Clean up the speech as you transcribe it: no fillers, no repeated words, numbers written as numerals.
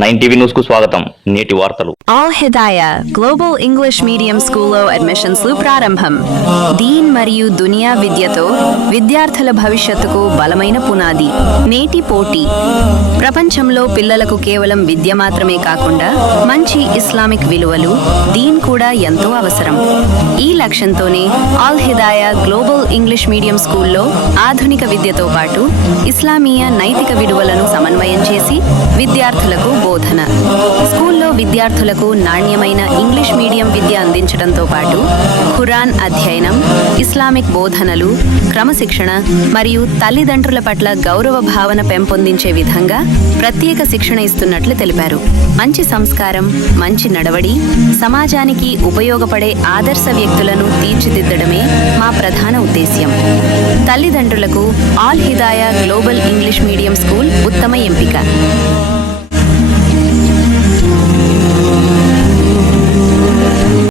9 TV news కు స్వాగతం. నేటి వార్తలు. All Hidaya global English medium స్కూల్లో అడ్మిషన్స్లు ప్రారంభం. దీన్ మరియు దునియా విద్యతో విద్యార్థుల భవిష్యత్తుకు బలమైన పునాది. నేటి పోటీ. ప్రపంచంలో పిల్లలకు కేవలం విద్య మాత్రమే కాకుండా మంచి ఇస్లామిక్ విలువలు, దీన్ కూడా ఎంతో అవసరం. ఈ లక్ష్యంతోనే all Hidaya global English medium స్కూల్లో ఆధునిక విద్యతో పాటు ఇస్లామీయ నైతిక విలువలను సమన్వయం చేసి విద్యార్థులకు బోధన. స్కూల్లో విద్యార్థులకు నాణ్యమైన ఇంగ్లీష్ మీడియం విద్య అందించడంతో పాటు ఖురాన్ అధ్యయనం, ఇస్లామిక్ బోధనలు, క్రమశిక్షణ మరియు తల్లిదండ్రుల పట్ల గౌరవ భావన పెంపొందించే విధంగా ప్రత్యేక శిక్షణ ఇస్తున్నట్లు తెలిపారు. మంచి సంస్కారం, మంచి నడవడి, సమాజానికి ఉపయోగపడే ఆదర్శ వ్యక్తులను తీర్చిదిద్దడమే మా ప్రధాన ఉద్దేశ్యం. తల్లిదండ్రులకు Al Hidaya global English medium school ఉత్తమ ఎంపిక.